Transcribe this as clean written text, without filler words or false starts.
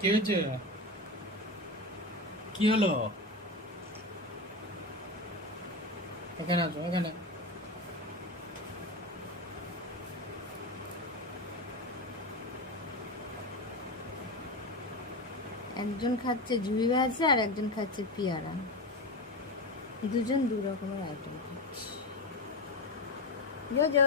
কি হয়েছে? কি হলো? এখানে আসো, এখানে। একজন খাচ্ছে ঝুড়ি ভাজা আর একজন খাচ্ছে পেয়ারা। দুজন দু রকমের আইটেম খাচ্ছে। জো